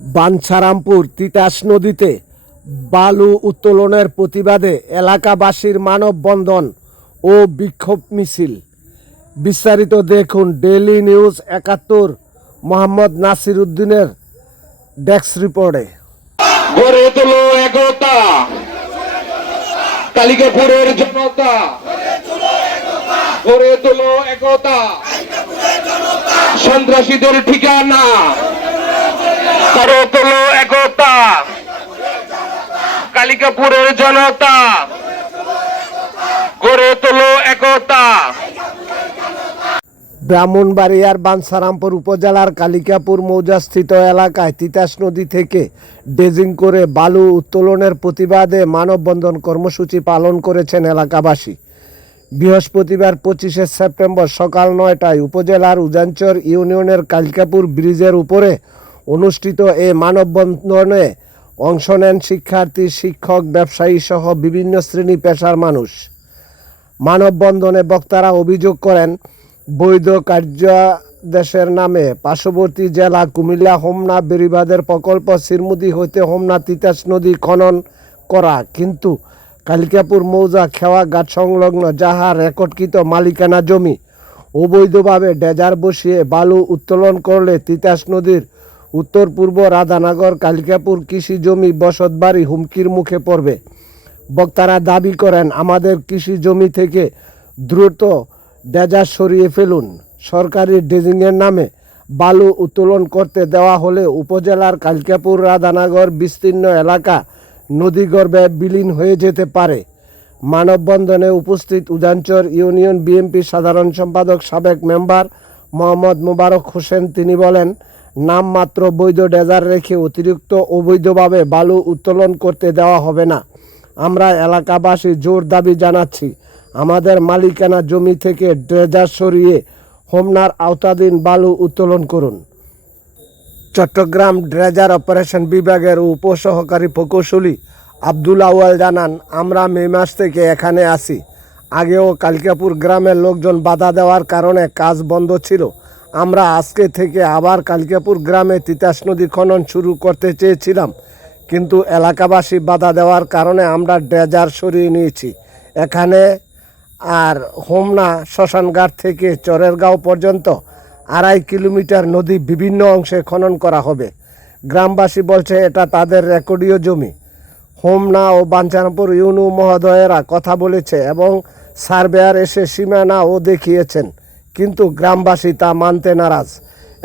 বাঞ্ছারামপুর তিতাস নদীতে বালু উত্তোলনের প্রতিবাদে এলাকাবাসীর মানববন্ধন ও বিক্ষোভ মিছিল। বিস্তারিত দেখুন ডেইলি নিউজ একাত্তর, মোহাম্মদ নাসির উদ্দিনের ডেস্ক রিপোর্টে। জনতা। সন্ত্রাসীদের ঠিকানা। গড়ে তোলো একতা। কালিকাপুরের জনতা। গড়ে একতা। ব্রাহ্মণবাড়িয়ার বাঞ্ছারামপুর উপজেলার কালিকাপুর মৌজাস্থিত এলাকায় তিতাস নদী থেকে ডেজিং করে বালু উত্তোলনের প্রতিবাদে মানববন্ধন কর্মসূচি পালন করেছেন এলাকাবাসী। বৃহস্পতিবার পঁচিশে সেপ্টেম্বর সকাল নয়টায় উপজেলার উজাঞ্চর ইউনিয়নের কালিকাপুর ব্রিজের উপরে অনুষ্ঠিত এ মানববন্ধনে অংশ নেন শিক্ষার্থী, শিক্ষক, ব্যবসায়ী সহ বিভিন্ন শ্রেণি পেশার মানুষ। মানববন্ধনে বক্তারা অভিযোগ করেন, বৈধ কার্যাদেশের নামে পার্শ্ববর্তী জেলা কুমিল্লা, হোমনা, বেড়িবাঁধের প্রকল্প সিরমুদি হইতে হোমনা, তিতাস নদী খনন করা। কিন্তু কালিকাপুর, মৌজা, খেওয়া ঘাট সংলগ্ন যাহা রেকর্ডকৃত মালিকানা জমি, অবৈধভাবে ডেজার বসিয়ে বালু উত্তোলন করলে তিতাস নদীর উত্তর পূর্ব রাধানগর, কালিকাপুর কৃষি জমি বসতবাড়ি হুমকির মুখে পড়বে। বক্তারা দাবি করেন, আমাদের কৃষি জমি থেকে দ্রুত ডেজার সরিয়ে ফেলুন। সরকারি ড্রেজিংয়ের নামে বালু উত্তোলন করতে দেওয়া হলে উপজেলার কালিকাপুর, রাধানগর বিস্তীর্ণ এলাকা নদীগর্ভে বিলীন হয়ে যেতে পারে। মানববন্ধনে উপস্থিত উদাঞ্চর ইউনিয়ন বিএনপি সাধারণ সম্পাদক সাবেক মেম্বার মোহাম্মদ মোবারক হোসেন তিনি বলেন নামমাত্র বৈধ ডেজার রেখে অতিরিক্ত অবৈধভাবে বালু উত্তোলন করতে দেওয়া হবে না। আমরা এলাকাবাসী জোর দাবি জানাচ্ছি, আমাদের মালিকানা জমি থেকে ড্রেজার সরিয়ে হোমনার আওতাধীন বালু উত্তোলন করুন। চট্টগ্রাম ড্রেজার অপারেশন বিভাগের উপসহকারী প্রকৌশলী আব্দুল আউয়াল জানান, আমরা মে মাস থেকে এখানে আসি আগেও কালিকাপুর গ্রামের লোকজন বাধা দেওয়ার কারণে কাজ বন্ধ ছিল। আমরা আজকে থেকে আবার কালিকাপুর গ্রামে তিতাস নদী খনন শুরু করতে চেয়েছিলাম। কিন্তু এলাকাবাসী বাধা দেওয়ার কারণে আমরা ড্রেজার সরিয়ে নিয়েছি। এখানে আর হোমনা শ্মশানঘাট থেকে চরেরগাঁও পর্যন্ত আড়াই কিলোমিটার নদী বিভিন্ন অংশে খনন করা হবে। গ্রামবাসী বলছে, এটা তাদের রেকর্ডীয় জমি। হোমনা ও বাঞ্ছানপুর ইউনু মহোদয়েরা কথা বলেছে এবং সার্ভেয়ার এসে সীমানাও দেখিয়েছেন। কিন্তু গ্রামবাসী তা মানতে নারাজ।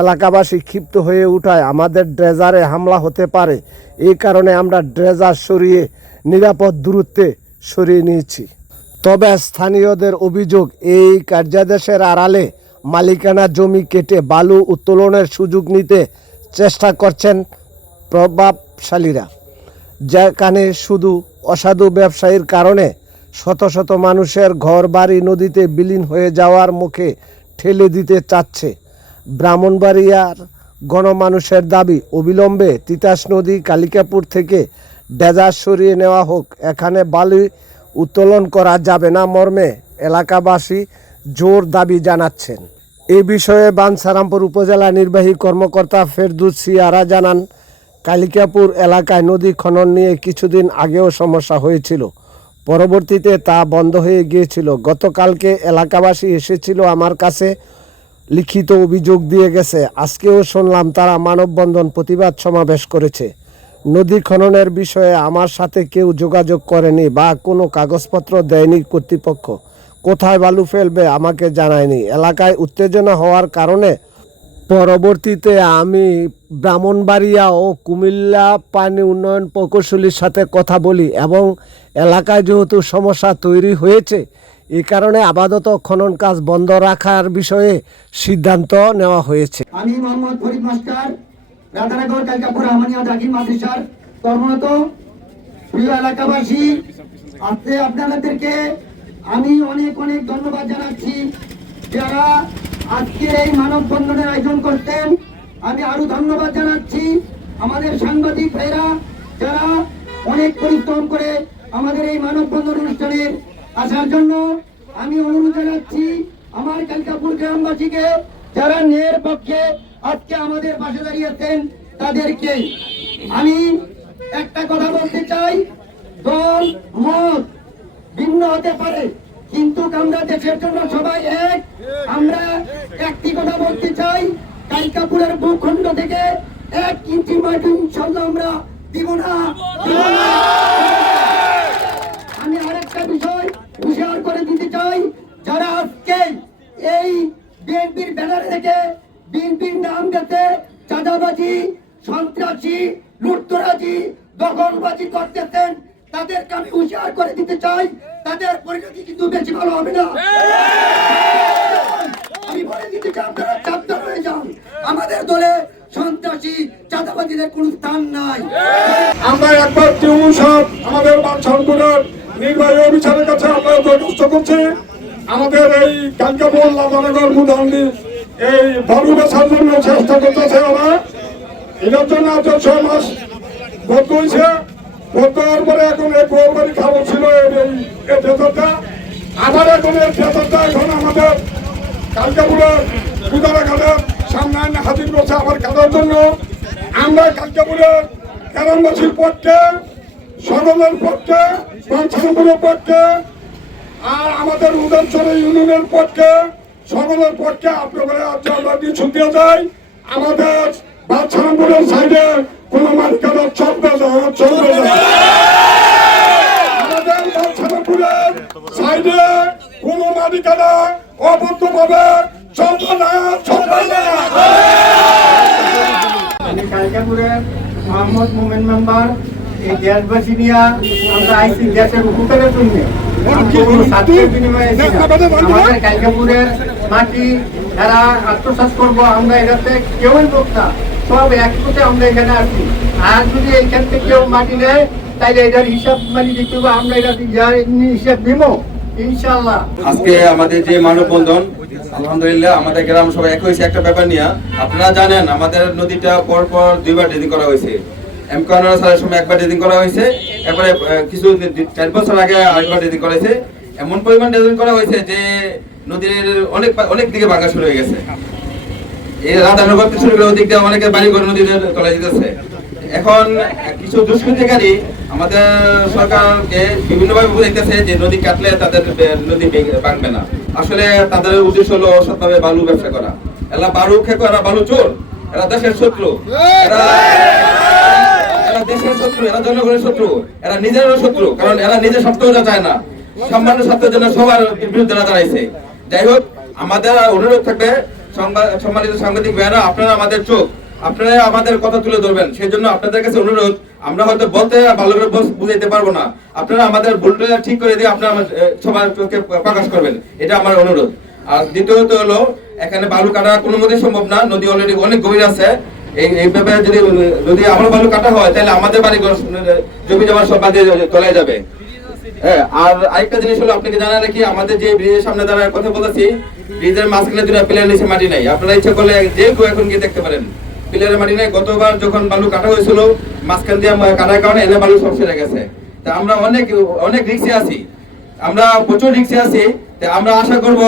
এলাকাবাসী ক্ষিপ্ত হয়ে উঠায়, আমাদের ড্রেজারে হামলা হতে পারে। এই কারণে আমরা ড্রেজার সরিয়ে, নিরাপদ দূরত্বে সরিয়ে নিয়েছি। তবে স্থানীয়দের অভিযোগ, এই কার্যাদেশের আড়ালে মালিকানা জমি কেটে বালু উত্তোলনের সুযোগ নিতে চেষ্টা করছেন প্রভাবশালীরা। যেখানে শুধু অসাধু ব্যবসায়ীর কারণে শত শত মানুষের ঘর বাড়ি নদীতে বিলীন হয়ে যাওয়ার মুখে ঠেলে দিতে চাচ্ছে। ব্রাহ্মণবাড়িয়ার গণমানুষের দাবি অবিলম্বে তিতাস নদী কালিকাপুর থেকে ডেজার সরিয়ে নেওয়া হোক। এখানে বালি উত্তোলন করা যাবে না মর্মে এলাকাবাসী জোর দাবি জানাচ্ছেন। এ বিষয়ে বানসারামপুর উপজেলা নির্বাহী কর্মকর্তা ফেরদুস সিয়ারা জানান, কালিকাপুর এলাকায় নদী খনন নিয়ে কিছুদিন আগেও সমস্যা হয়েছিল। পরবর্তীতে তা বন্ধ হয়ে গিয়েছিল। গতকালকে এলাকাবাসী এসেছিল আমার কাছে, লিখিত অভিযোগ দিয়ে গেছে। আজকেও শুনলাম তারা মানববন্ধন প্রতিবাদ সমাবেশ করেছে। নদী খননের বিষয়ে আমার সাথে কেউ যোগাযোগ করেনি বা কোনো কাগজপত্র দেয়নি কর্তৃপক্ষ। কোথায় বালু ফেলবে আমাকে জানায়নি। এলাকায় উত্তেজনা হওয়ার কারণে পরবর্তীতে আমি ব্রাহ্মণবাড়িয়া ও কুমিল্লা পানি উন্নয়ন প্রকৌশলীর সাথে কথা বলি এবং এলাকায় যেহেতু সমস্যা তৈরি হয়েছে এই কারণে আপাতত খনন কাজ বন্ধ রাখার বিষয়ে সিদ্ধান্ত নেওয়া হয়েছে। আমি মোহাম্মদ ফরিদ মাস্টার, রাধানগর, কালকাপুর রহমানিয়া জাকির মাদ্রাসার কর্মরত। প্রিয় এলাকাবাসী, আজকে আপনাদেরকে আমি অনেক অনেক ধন্যবাদ জানাচ্ছি। যারা আজকে এই মানব মানববন্ধনের আয়োজন করতেন। আমি আরও ধন্যবাদ জানাচ্ছি আমাদের সাংবাদিক ভাইরা, যারা অনেক পরিশ্রম করে আমাদের এই মানব মানববন্ধন অনুষ্ঠানে আসার জন্য। আমি অনুরোধ জানাচ্ছি আমার কালকাপুর গ্রামবাসীকে, যারা ন্যায়ের পক্ষে আজকে আমাদের পাশে দাঁড়িয়েছেন তাদেরকে আমি একটা কথা বলতে চাই। দল, মত ভিন্ন হতে পারে। কিন্তু আমরা দেশের জন্য সবাই এক, আমরা একটি কথা বলতে চাই, কালিকাপুরের ভূখণ্ড থেকে এক ইঞ্চি মাটি ইনশাল্লাহ আমরা দিব না। আমি আরেকটা বিষয় হুঁশিয়ার করে দিতে চাই, যারা আজকে এই বিএনপির ব্যানার থেকে বিএনপির নাম গেছে, চাঁদাবাজি, সন্ত্রাসী, লুটতরাজি, দখলবাজি করতেছেন তাদেরকে আমি হুঁশিয়ার করে দিতে চাই। তাদের পরিণতি কিন্তু বেশি ভালো হবে না। আমি বলে দিতে চাই, আপনারা সাবধান হয়ে যান। আমাদের দলে সন্ত্রাসী কোনো স্থান নাই। আমরা একবার তৃণমূল সাহেব আমাদের বাঞ্ছানপুরের নির্বাহী অফিসারের কাছে আমরা দরখাস্ত করছি। আমাদের এই মুদান্ডি এই বেচার জন্য চেষ্টা করতেছে এটার জন্য আজ ছয় মাস ভোট হয়েছে দেওয়ার পরে এখন এই গোয়ালবাড়ি খাবার ছিল এই ভেতরটা, আবার এখন এই ভেতরটা এখন আমাদের কালকাপুরের কুদারাঘাটের সামনে হাজির করছে আবার কাটার জন্য। আমরা কালকাপুরের গ্রামবাসীর পক্ষে সকলের পক্ষে পঞ্চানপুরের পক্ষে, আর আমাদের উদয়চরে ইউনিয়নের পক্ষে সকলের পক্ষে আপনাদের আজকে আমরা কিছু দিয়ে। যাই আমাদের বাচ্চানপুরের সাইডে কোনো মালিকানা চলবে না চলবে না। আমাদের বাচ্চানপুরের সাইডে কোনো মালিকানা চলবে না চলবে না। আমি কালিকাপুরের মোহাম্মদ মোমেন মেম্বার এই দেশবাসী নিয়ে আমরা আইসি উপকারের জন্য। আমাদের কালিকাপুরের মাটি যারা আত্মসাৎ করব আমরা এটাতে কেউই না সব একসাথে আমরা এখানে আসি আর যদি এইখান থেকে কেউ মাটি নেয় তাইলে এটার হিসাব মানে দিতে হবে আমরা এটা হিসাব দিব আজকে আমাদের যে মানববন্ধন আলহামদুলিল্লাহ আমাদের গ্রাম সবাই এক হয়েছে একটা ব্যাপার নিয়ে। আপনারা জানেন আমাদের নদীটা দুইবার করা হয়েছে। সালের সময় একবার ড্রেজিং করা হয়েছে। আহ, কিছু চার বছর আগে আরেকবার করা হয়েছে। এমন পরিমাণ করা হয়েছে যে নদীর অনেক অনেক দিকে ভাঙা শুরু হয়ে গেছে। এই রাধানগর থেকে ওদিক দিয়ে অনেকে বাড়ি ঘর নদীতে তলায় যেতেছে। এখন কিছু দুষ্কৃতিকারী আমাদের সরকারকে বিভিন্নভাবে বুঝাইতেছে যে নদী কাটলে তাদের নদী ভাঙবে না। আসলে তাদের উদ্দেশ্য হলো অসৎভাবে বালু ব্যবসা করা। এরা বালু খেকো এরা বালু চোর, এরা দেশের শত্রু। এরা দেশের শত্রু, এরা জনগণের শত্রু। এরা নিজেরও শত্রু, কারণ এরা নিজে শক্ত হতে চায় না। সামান্য স্বার্থের জন্য সবার বিরুদ্ধে দাঁড়াইছে। যাই হোক, আমাদের অনুরোধ থাকবে সম্মানিত সাংবাদিক ভাইয়েরা, আপনারা আমাদের চোখ আপনারা আমাদের কথা তুলে ধরবেন। সেই জন্য আপনাদের কাছে অনুরোধ, আমরা হয়তো বলতে ভালো করে বুঝাইতে পারব না। আপনারা আমাদের ভুলটা ঠিক করে দিয়ে আপনারা সবার চোখে প্রকাশ করবেন। এটা আমার অনুরোধ। আর দ্বিতীয়ত হলো, এখানে বালু কাটা কোনো মতেই সম্ভব না। নদী অলরেডি অনেক গভীর আছে। এই এই যদি যদি আমার বালু কাটা হয়, তাহলে আমাদের বাড়ি জমি জমা সব বাদে তলায় যাবে। হ্যাঁ আর আরেকটা জিনিস হলো, আপনাকে জানা রাখি, আমাদের যে ব্রিজের সামনে কথা বলেছি ব্রিজের মাঝখানে দুটা নিচে মাটি নাই। আপনারা ইচ্ছা করলে যে কেউ এখন গিয়ে দেখতে পারেন। মাটি নাই, গতবার যখন বালু কাটা হয়েছিল, মাঝখান দিয়ে কাটার কারণে এনে বালু সব সেরে গেছে। তা আমরা অনেক অনেক রিক্সে আছি। আমরা প্রচুর রিক্সে আছি। তা আমরা আশা করব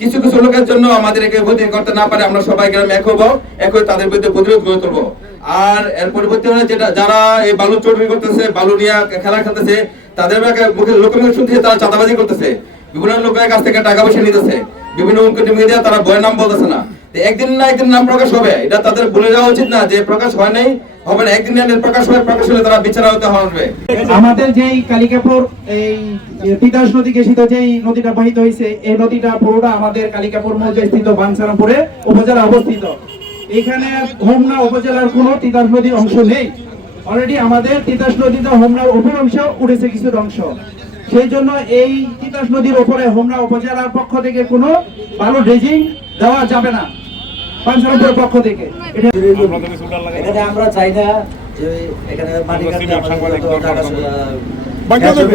কিছু কিছু লোকের জন্য আমাদের প্রতিরোধ করতে না পারে, আমরা সবাই গ্রামে এক হব, এক হয়ে তাদের বিরুদ্ধে প্রতিরোধ গড়ে তুলবো। আর এর পরিবর্তে যেটা, যারা এই বালু চোরি করতেছে, বালু নিয়ে খেলা খেলতেছে তাদের মুখে- লোকের মুখে শুনতেছে তারা চাঁদাবাজি করতেছে। বিভিন্ন লোকের কাছ থেকে টাকা পয়সা নিতেছে। বিভিন্ন মিডিয়া তারা বয়ের নাম বলতেছে না। একদিন না একদিন নাম প্রকাশ হবে। এটা তাদের বলে দেওয়া উচিত না যে প্রকাশ হয় নাই, হবে না। একদিন প্রকাশ হবে প্রকাশ হলে তারা বিচারা হতে হবে আমাদের যেই কালিকাপুর, এই তিতাস নদী গেছিত যেই নদীটা বাহিত হয়েছে, এই নদীটা পুরোটা আমাদের কালিকাপুর মৌজা স্থিত উপজেলা অবস্থিত। এখানে হোমনা উপজেলার কোনো তিতাস নদীর অংশ নেই। অলরেডি আমাদের তিতাস নদীতে হোমনা উপর অংশ উঠেছে কিছু অংশ। সেই জন্য এই তিতাস নদীর উপরে হোমনা উপজেলার পক্ষ থেকে কোনো ভালো ড্রেজিং দেওয়া যাবে না। বাঞ্ছারামপুরের পক্ষ থেকে। এখানে আমরা চাই না যে এখানে মাটি কাটলে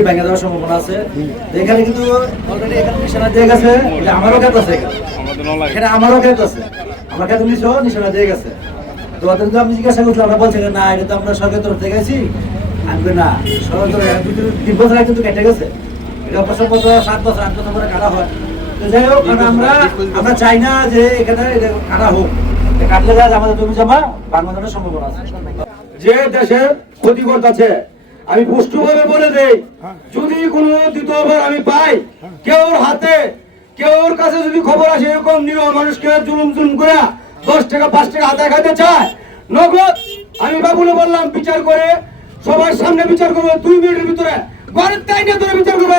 ভাঙা দেওয়ার সম্ভাবনা আছে। এখানে কিন্তু অলরেডি এখানে নিশানা দিয়ে গেছে। আমারও ক্ষেত আছে এখানে। এখানে আমারও ক্ষেত আছে। আমার ক্ষেত নিশানা দিয়ে গেছে। তো ওদের তো আমি জিজ্ঞাসা করছিলাম আমরা বলছি না, এটা তো আমরা তরফ থেকে গেছি। আমি না সরকার তিন- বছর আগে কিন্তু কেটে গেছে। এটা অপসম্পদ সাত বছর, আট বছর পরে কাটা হয়। তো যাই হোক আমরা আমরা চাই না যে এখানে কাটা হোক। কাটলে গাছ আমাদের জমি জমা, বাংলাদেশের সম্ভাবনা আছে। যে দেশের ক্ষতি করতেছে আমি পুষ্টভাবে বলে দেই, যদি কোনো দ্বিতীয়বার আমি পাই, কেউর হাতে, কেউর কাছে যদি খবর আসে, এরকম নিরহ মানুষকে জুলুম জুলুম করে দশ টাকা, পাঁচ টাকা হাতে খাইতে চায়। নগদ, আমি বাবুলে বললাম, বিচার করে, সবার সামনে বিচার করব, দুই মিনিটের ভিতরে। ঘরের তাই না ধরে বিচার করবে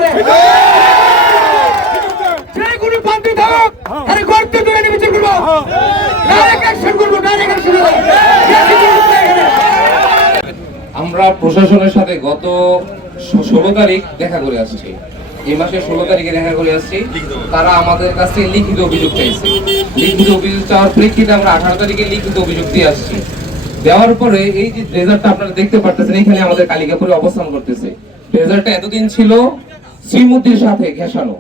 আমরা প্রশাসনের সাথে গত ষোলো তারিখ দেখা করে আসছি। এই মাসের ষোলো তারিখে দেখা করে আসছি। তারা আমাদের কাছে লিখিত অভিযোগ চাইছে। লিখিত অভিযোগ চাওয়ার প্রেক্ষিতে আমরা আঠারো তারিখে লিখিত অভিযোগ দিয়ে আসছি। দেওয়ার পরে এই যে রেজাল্টটা আপনারা দেখতে পারতেছেন, এখানে আমাদের কালিকাপুরে অবস্থান করতেছে। রেজাল্টটা এতদিন ছিল শ্রীমতির সাথে ঘেঁষানো।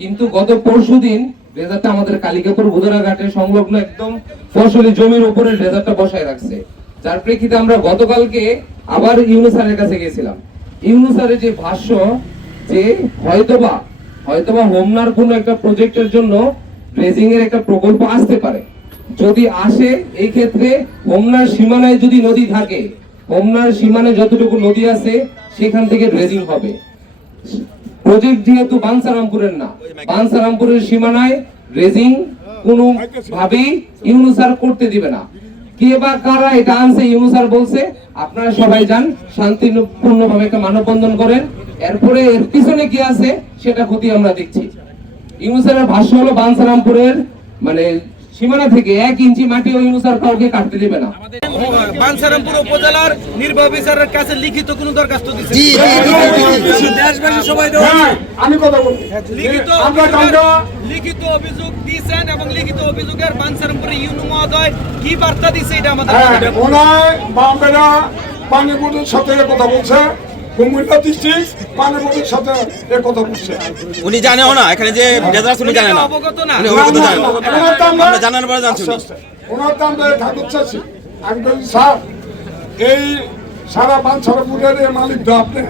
কিন্তু গত পরশুদিন রেজাল্টটা আমাদের কালিকাপুর বুধরাঘাটে সংলগ্ন একদম ফসলি জমির উপরে রেজাল্টটা বসায় রাখছে। যার প্রেক্ষিতে আমরা গতকালকে আবার ইউনুসারের কাছে গেছিলাম ইউনুসারের যে ভাষ্য যে হয়তোবা হয়তোবা হোমনার কোনো একটা প্রজেক্টের জন্য ড্রেজিং এর একটা প্রকল্প আসতে পারে। যদি আসে, এই ক্ষেত্রে হোমনার সীমানায় যদি নদী থাকে, হোমনার সীমানায় যতটুকু নদী আছে, সেখান থেকে ড্রেজিং হবে। প্রজেক্ট যেহেতু বানসারামপুরের না, বানসারামপুরের সীমানায় রেজিং কোনো ভাবেই ইউনুসার করতে দিবে না। কে বা কারা এটা আনছে ইউনুসার বলছে, আপনারা সবাই যান, শান্তিপূর্ণভাবে একটা মানববন্ধন করেন। এরপরে এর পিছনে কি আছে, সেটা ক্ষতি আমরা দেখছি। ইউনুসারের ভাষ্য হলো বানসারামপুরের মানে সীমানা থেকে এক ইঞ্চি মাটি ও ইউনুসার কাউকে কাটতে দিবে না। বানসারামপুর উপজেলার নির্বাহী বিচারের কাছে লিখিত কোনো দরখাস্ত দেশবাসী সবাই আমি কথা বলি লিখিত লিখিত অভিযোগ দিয়েছেন এবং লিখিত অভিযোগের বানসারামপুরে ইউনু মহোদয় কি বার্তা দিচ্ছে এটা আমাদের হ্যাঁ। ওনায় বাম্বেরা সাথে কথা বলছে। কুমিল্লা ডিস্ট্রিক্ট পানি সাথে এ কথা বলছে। উনি জানেও না এখানে যে রেজাল্ট উনি জানে না। অবগত না। উনি অবগত জানেন না। আমরা- জানার পরে জানছি উনি। আস্তে আস্তে। ওনার আমরা কাগজ চাচ্ছি আমি বলি স্যার এই সারা বাঞ্ছারাপুরের এই মালিক তো আপনি।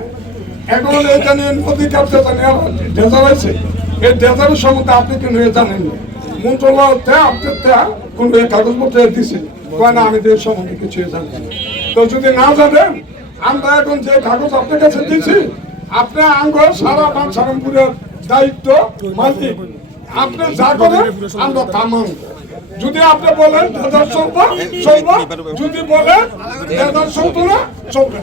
এখন এটা নিয়ে নদী কাটতে জানি ডেজার আছে এই ডেজারের সম্বন্ধে আপনি কিন্তু এ জানেন না। মন্ত্রণালয়তে আপনার কোন কাগজপত্র দিছে কয় না আমি তো এর সম্বন্ধে কিছু জানি। তো যদি না জানেন আমরা এখন যে কাগজ আপনার কাছে দিচ্ছি আপনার আঙ্গ সারা বাংসারামপুরের দায়িত্ব মালিক। আপনি যা করেন, আমরা তা যদি আপনি বলেন দাদার চলবো চলবো যদি বলেন দাদার চলতো না চলবে।